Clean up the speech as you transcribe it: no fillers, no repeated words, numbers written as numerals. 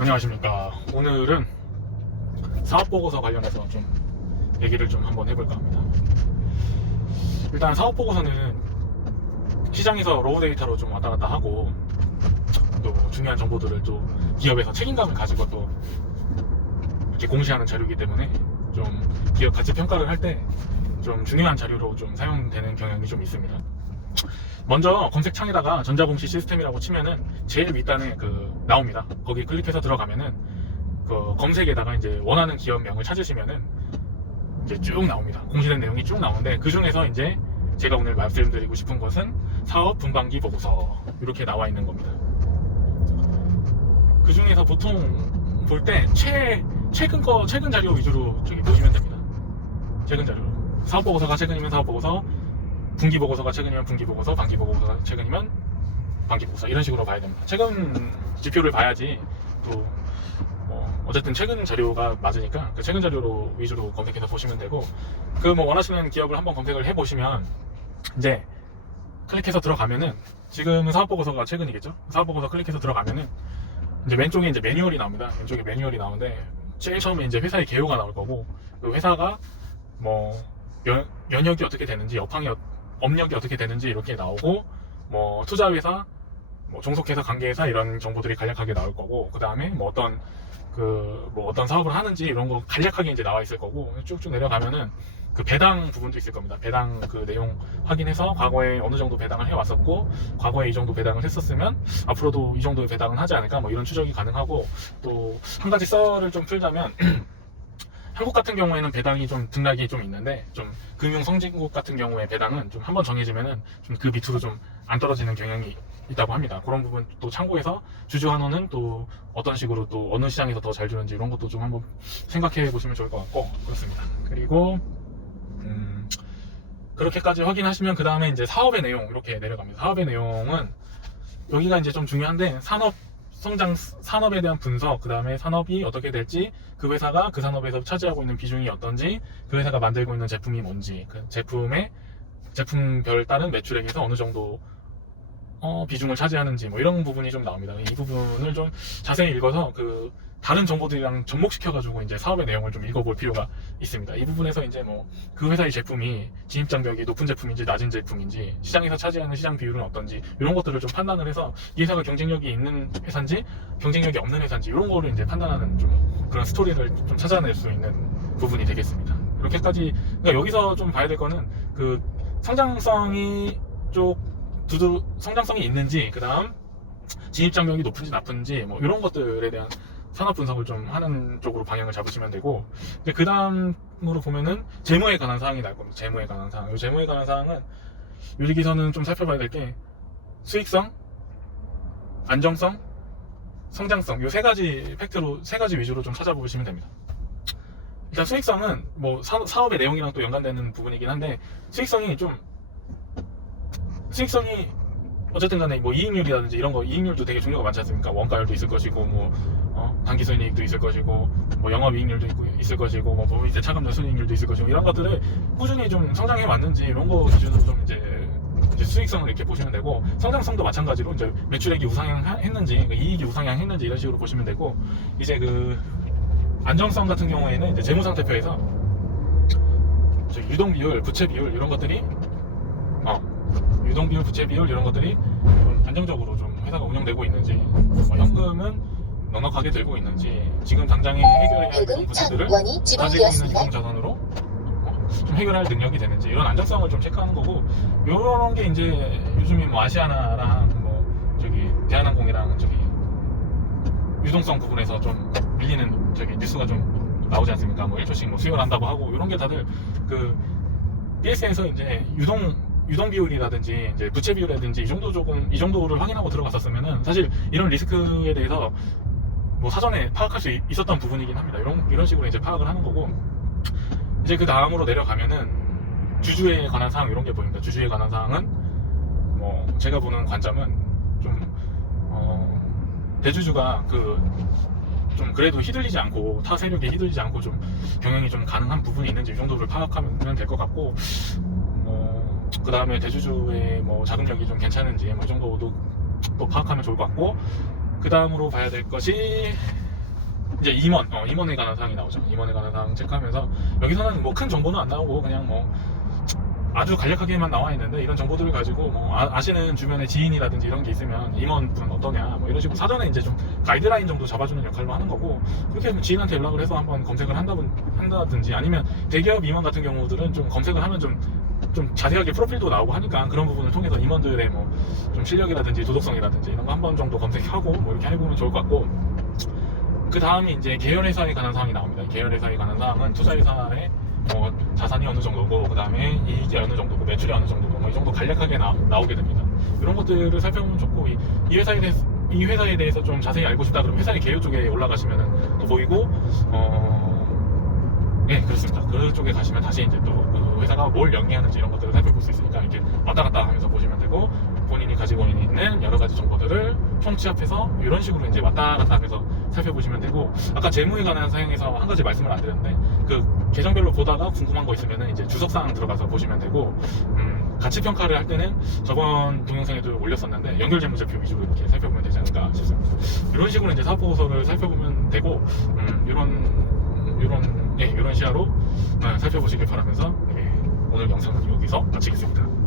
안녕하십니까. 오늘은 사업보고서 관련해서 좀 얘기를 좀 한번 해볼까 합니다. 일단 사업보고서는 시장에서 로우 데이터로 좀 왔다 갔다 하고 또 중요한 정보들을 또 기업에서 책임감을 가지고 또 이렇게 공시하는 자료이기 때문에 좀 기업 가치 평가를 할 때 좀 중요한 자료로 좀 사용되는 경향이 좀 있습니다. 먼저 검색창에다가 전자공시 시스템이라고 치면은 제일 윗단에 나옵니다. 거기 클릭해서 들어가면은 그 검색에다가 이제 원하는 기업명을 찾으시면은 이제 쭉 나옵니다. 공시된 내용이 쭉 나오는데 그 중에서 이제 제가 오늘 말씀드리고 싶은 것은 사업 분반기 보고서 이렇게 나와 있는 겁니다. 그 중에서 보통 볼 때 최근 자료 위주로 저기 보시면 됩니다. 최근 자료. 사업 보고서가 최근이면 사업 보고서, 분기 보고서가 최근이면 분기 보고서, 반기 보고서가 최근이면 반기 보고서 이런 식으로 봐야 됩니다. 최근 지표를 봐야지 또 어쨌든 최근 자료가 맞으니까 그 최근 자료로 위주로 검색해서 보시면 되고 그 원하시는 기업을 한번 검색을 해보시면 이제 클릭해서 들어가면은 지금은 사업 보고서가 최근이겠죠. 사업 보고서 클릭해서 들어가면은 이제 왼쪽에 이제 매뉴얼이 나옵니다. 왼쪽에 매뉴얼이 나오는데 제일 처음에 이제 회사의 개요가 나올 거고 그 회사가 뭐 연역이 어떻게 되는지, 업력이 어떻게 되는지 이렇게 나오고 뭐 투자회사, 뭐 종속회사, 관계회사 이런 정보들이 간략하게 나올 거고 그 다음에 뭐 어떤 사업을 하는지 이런 거 간략하게 이제 나와 있을 거고 쭉쭉 내려가면은 그 배당 부분도 있을 겁니다. 배당 그 내용 확인해서 과거에 어느 정도 배당을 해왔었고 과거에 이 정도 배당을 했었으면 앞으로도 이 정도의 배당은 하지 않을까 뭐 이런 추정이 가능하고 또 한 가지 썰을 좀 풀자면 한국 같은 경우에는 배당이 좀 등락이 좀 있는데 좀 금융 선진국 같은 경우에 배당은 좀 한번 정해지면은 좀 그 밑으로 좀 안 떨어지는 경향이 있다고 합니다. 그런 부분 또 참고해서 주주환원은 또 어떤 식으로 또 어느 시장에서 더 잘 주는지 이런 것도 좀 한번 생각해 보시면 좋을 것 같고 그렇습니다. 그리고 그렇게까지 확인하시면 그 다음에 이제 사업의 내용 이렇게 내려갑니다. 사업의 내용은 여기가 이제 좀 중요한데 산업에 대한 분석, 그 다음에 산업이 어떻게 될지, 그 회사가 그 산업에서 차지하고 있는 비중이 어떤지, 그 회사가 만들고 있는 제품이 뭔지, 그 제품별 따른 매출액에서 어느 정도 비중을 차지하는지 뭐 이런 부분이 좀 나옵니다. 이 부분을 좀 자세히 읽어서 그 다른 정보들이랑 접목시켜가지고 이제 사업의 내용을 좀 읽어볼 필요가 있습니다. 이 부분에서 이제 뭐 그 회사의 제품이 진입장벽이 높은 제품인지 낮은 제품인지 시장에서 차지하는 시장 비율은 어떤지 이런 것들을 좀 판단을 해서 이 회사가 경쟁력이 있는 회사인지 경쟁력이 없는 회사인지 이런 거를 이제 판단하는 좀 그런 스토리를 좀 찾아낼 수 있는 부분이 되겠습니다. 이렇게까지 그러니까 여기서 좀 봐야 될 거는 그 성장성이 있는지 그 다음 진입장벽이 높은지 나쁜지 뭐 이런 것들에 대한 산업 분석을 좀 하는 쪽으로 방향을 잡으시면 되고 그 다음으로 보면은 재무에 관한 사항이 나올 겁니다. 재무에 관한 사항. 이 재무에 관한 사항은 여기서는 좀 살펴봐야 될 게 수익성, 안정성, 성장성 이 세 가지 위주로 좀 찾아보시면 됩니다. 일단 수익성은 뭐 사업의 내용이랑 또 연관되는 부분이긴 한데 수익성이 어쨌든 간에 뭐 이익률이라든지 이런 거 이익률도 되게 종류가 많지 않습니까? 원가율도 있을 것이고 뭐 당기순이익도 있을 것이고 뭐 영업이익률도 있을 것이고 뭐 이제 차감전 순이익률도 있을 것이고 이런 것들을 꾸준히 좀 성장해 왔는지 이런 거 기준으로 좀 이제 수익성을 이렇게 보시면 되고 성장성도 마찬가지로 이제 매출액이 우상향했는지 이익이 우상향했는지 이런 식으로 보시면 되고 이제 그 안정성 같은 경우에는 이제 재무상태표에서 유동비율, 부채비율 이런 것들이 유동비율, 부채비율 이런 것들이 좀 안정적으로 좀 회사가 운영되고 있는지 뭐 현금은 넉넉하게 들고 있는지 지금 당장에 해결해야 할 부분들을 가지고 있는 유동자산으로 좀 해결할 능력이 되는지 이런 안정성을 좀 체크하는 거고 이런 게 이제 요즘에 뭐 아시아나랑 뭐 저기 대한항공이랑 저기 유동성 부분에서 좀 밀리는 저기 뉴스가 좀 나오지 않습니까? 뭐 1초씩 뭐 수혈 한다고 하고 이런 게 다들 그 BS에서 이제 유동 비율이라든지 이제 부채 비율이라든지 이 정도를 확인하고 들어갔었으면은 사실 이런 리스크에 대해서 뭐 사전에 파악할 수 있었던 부분이긴 합니다. 이런 식으로 이제 파악을 하는 거고 이제 그 다음으로 내려가면은 주주에 관한 사항 이런 게 보입니다. 주주에 관한 사항은 뭐 제가 보는 관점은 좀 대주주가 좀 그래도 휘둘리지 않고 타 세력에 휘둘리지 않고 좀 경영이 좀 가능한 부분이 있는지 이 정도를 파악하면 될 것 같고 그 다음에 대주주의 뭐 자금력이 좀 괜찮은지 뭐 이 정도도 또 파악하면 좋을 것 같고 그 다음으로 봐야 될 것이 이제 임원에 관한 사항이 나오죠. 임원에 관한 사항 체크하면서 여기서는 뭐 큰 정보는 안 나오고 그냥 뭐 아주 간략하게만 나와 있는데 이런 정보들을 가지고 뭐 아시는 주변에 지인이라든지 이런 게 있으면 임원분 어떠냐 뭐 이런 식으로 사전에 이제 좀 가이드라인 정도 잡아주는 역할로 하는 거고 그렇게 뭐 지인한테 연락을 해서 한번 검색을 한다든지 아니면 대기업 임원 같은 경우들은 좀 검색을 하면 좀 자세하게 프로필도 나오고 하니까 그런 부분을 통해서 임원들의 뭐 좀 실력이라든지 도덕성이라든지 이런 거 한 번 정도 검색하고 뭐 이렇게 해보면 좋을 것 같고 그 다음이 이제 계열회사에 관한 사항이 나옵니다. 계열회사에 관한 사항은 투자회사의 뭐 자산이 어느 정도고 그 다음에 이익이 어느 정도고 매출이 어느 정도고 뭐 이 정도 간략하게 나오게 됩니다. 이런 것들을 살펴보면 좋고 이 회사에 대해서 좀 자세히 알고 싶다 그러면 회사의 개요 쪽에 올라가시면은 또 보이고 네 그렇습니다. 그쪽에 가시면 다시 이제 또 그 회사가 뭘 영위하는지 이런 것들을 살펴볼 수 있으니까 이렇게 왔다 갔다 하면서 보시면 되고 본인이 가지고 있는 여러 가지 정보들을 총치합해서 이런 식으로 이제 왔다 갔다 하면서 살펴보시면 되고 아까 재무에 관한 사항에서 한 가지 말씀을 안 드렸는데 그 계정별로 보다가 궁금한 거 있으면 이제 주석사항 들어가서 보시면 되고 가치 평가를 할 때는 저번 동영상에도 올렸었는데 연결재무제표 위주로 이렇게 살펴보면 되지 않을까 싶습니다. 이런 식으로 이제 사업보고서를 살펴보면 되고 이런 시야로 살펴보시길 바라면서 오늘 영상은 여기서 마치겠습니다.